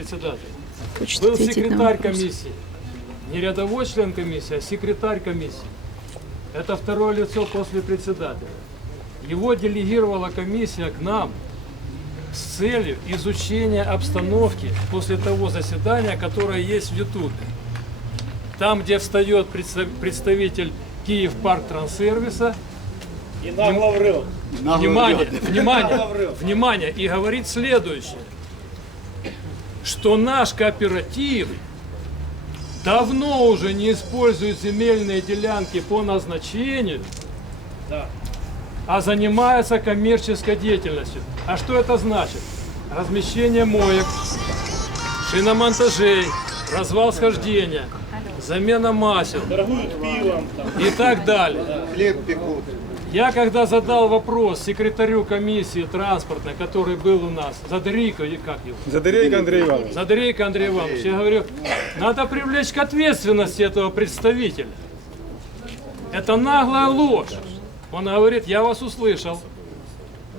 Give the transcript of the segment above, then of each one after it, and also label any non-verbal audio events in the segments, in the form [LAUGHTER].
председателя. Хочет Был секретарь комиссии. Не рядовой член комиссии, а секретарь комиссии. Это второе лицо после председателя. Его делегировала комиссия к нам с целью изучения обстановки после того заседания, которое есть в Ютубе. Там, где встает представ- представитель Киев Парк Транссервиса, И нагло врет. внимание, внимание, внимание, и говорит следующее, что наш кооператив давно уже не использует земельные делянки по назначению, Да. а занимается коммерческой деятельностью. А что это значит? Размещение моек, шиномонтажей, развал схождения, замена масел и так далее. Хлеб пекут. Я когда задал вопрос секретарю комиссии транспортной, который был у нас, Задрейко, и как его? Задорейко Андрей Иванович. Задрейко Андрей Иванович, я говорю, надо привлечь к ответственности этого представителя. Это наглая ложь. Он говорит, я вас услышал.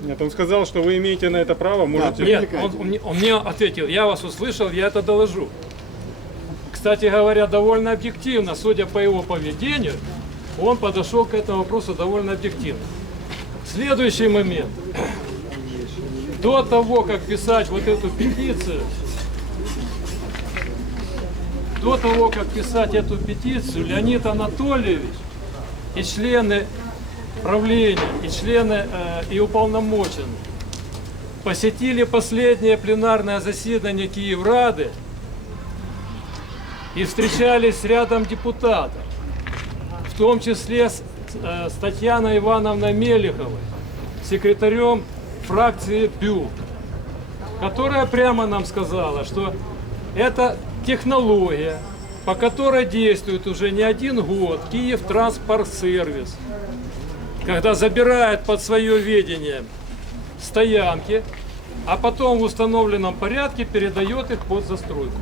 Нет, он сказал, что вы имеете на это право, можете... Нет, он, он он мне ответил, я вас услышал, я это доложу. Кстати говоря, довольно объективно, судя по его поведению, он подошел к этому вопросу довольно объективно. Следующий момент. До того, как писать вот эту петицию, до того, как писать эту петицию, Леонид Анатольевич и члены правления, и члены э, и уполномоченные посетили последнее пленарное заседание Киеврады и встречались с рядом депутатов, том числе с, э, с Татьяной Ивановной Мелеховой, секретарем фракции БЮ, которая прямо нам сказала, что это технология, по которой действует уже не один год Киев Транспорт Сервис, когда забирает под свое ведение стоянки, а потом в установленном порядке передает их под застройку.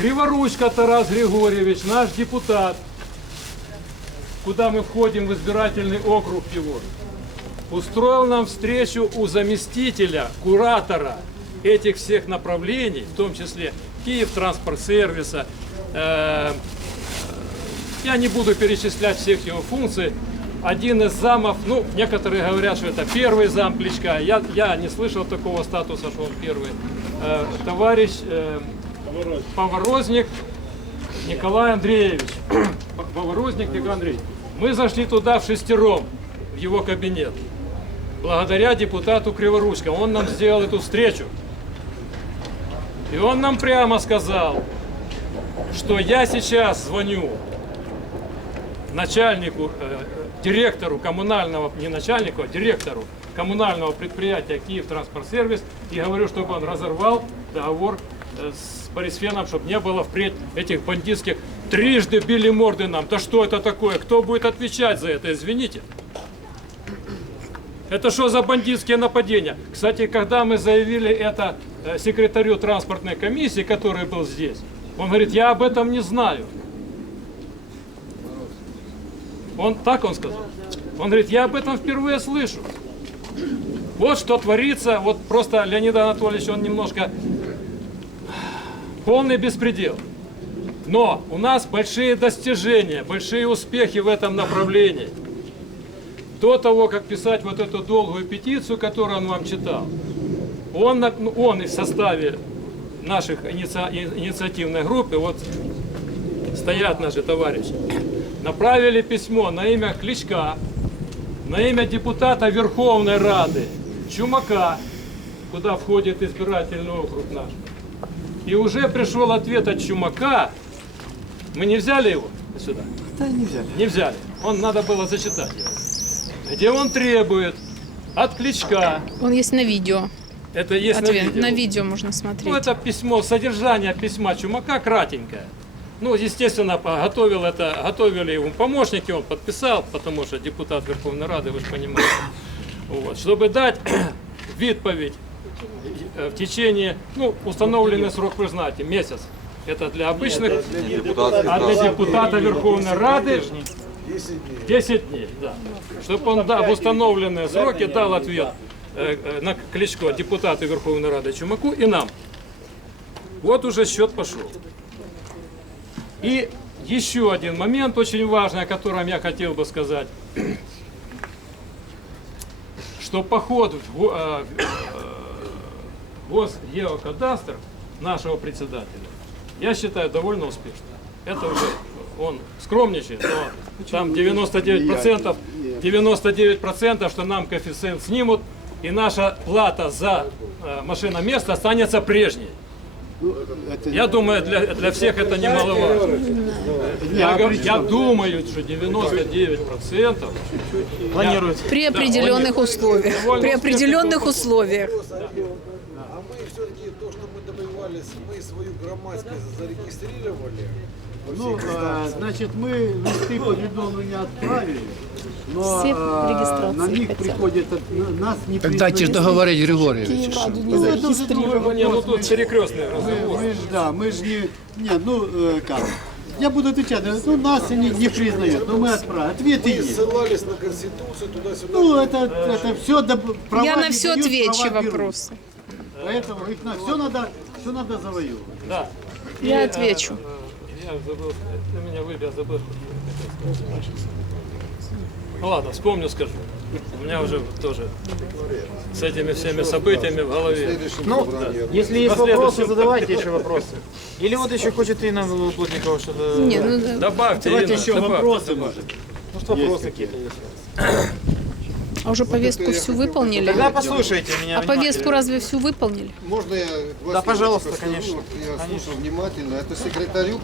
Криворучка Тарас Григорьевич, наш депутат, куда мы входим в избирательный округ его, устроил нам встречу у заместителя, куратора этих всех направлений, в том числе Киев транспорт сервиса. э, я не буду перечислять всех его функций. Один из замов, ну, некоторые говорят, что это первый зам Кличка. Я, я не слышал такого статуса, что он первый. Э, товарищ э, Поворозник Николай Андреевич. [COUGHS] Поворозник Николай Андреевич. Мы зашли туда в шестером, в его кабинет. Благодаря депутату Криворучко. Он нам сделал эту встречу. И он нам прямо сказал, что я сейчас звоню начальнику, э, директору коммунального, не начальнику, а директору коммунального предприятия Киев Транспорт Сервис и говорю, чтобы он разорвал договор с Борисфеном, чтобы не было впредь этих бандитских трижды били морды нам. Да что это такое? Кто будет отвечать за это? Извините. Это что за бандитские нападения? Кстати, когда мы заявили это э, секретарю транспортной комиссии, который был здесь, он говорит, я об этом не знаю. Он так он сказал. Он говорит, я об этом впервые слышу. Вот что творится, вот просто Леонид Анатольевич, он немножко полный беспредел. Но у нас большие достижения, большие успехи в этом направлении. До того, как писать вот эту долгую петицию, которую он вам читал, он, ну, он в составе наших инициа- инициативной группы, вот стоят наши товарищи, направили письмо на имя Кличка, на имя депутата Верховной Рады Чумака, куда входит избирательный округ наш. И уже пришел ответ от Чумака. Мы не взяли его сюда? Да не взяли. Не взяли. Он надо было зачитать его. Где он требует от Кличка. Он есть на видео. Это есть на Ответ. видео. На видео можно Ну, смотреть. это письмо, содержание письма Чумака кратенькое. Ну, естественно, готовил это, готовили ему помощники, он подписал, потому что депутат Верховной Рады, вы же понимаете. Вот, чтобы дать [CLEARS THROAT] відповідь э, в течение, ну, установленный срок, вы знаете, месяц. Это для обычных, а для депутата Верховной Рады 10 дней, да. Чтобы он да, в установленные сроки дал ответ. э, э, на Кличко, депутаты Верховной Рады Чумаку и нам. Вот уже счет пошел. И еще один момент очень важный, о котором я хотел бы сказать. [CLEARS THROAT] Что поход э, в, э, Госгеокадастр нашего председателя, я считаю, довольно успешным. Это уже он скромничает, но там 99%, 99%, что нам коэффициент снимут, и наша плата за э, машиноместо останется прежней. Я думаю, для, для всех это немаловажно. Я, говорю, я думаю, что 99% Планируется. При определенных условиях. При определенных условиях. А все-таки то, что мы добивались, мы свою громадскость зарегистрировали. Ну, всех э, инстанциях. значит, мы листы поведомления отправили, но Все э, регистрации на них хотят. приходит, от- на- нас не дайте ж признают. договорить, Григорьевич. Ну, это уже другой Не, ну вопрос. тут перекрестный Мы, разговор. мы ж, да, мы же не... Нет, ну, э, как? Я буду отвечать, ну, нас не, не признают, но мы отправим. Ответы Мы есть. ссылались на Конституцию туда-сюда. Ну, это, это все права Я на не все дают, отвечу права берут. вопросы. Поэтому их на все надо, все надо завоевывать. Да. Я И, отвечу. э, э, Я забыл, ты меня выбил, я забыл. что. Ну ладно, вспомню, скажу. У меня уже тоже с этими всеми событиями в голове. Ну, если есть вопросы, задавайте еще вопросы. Или вот еще хочет Инна Плотникова что-то... Не, ну да. Добавьте, Давайте Ирина, еще добавьте. вопросы, может. Может, вопросы какие-то есть. А уже повестку всю выполнили? Тогда послушайте меня А повестку разве всю выполнили? Можно я? Да, пожалуйста, конечно. Я слушал внимательно. Это секретарю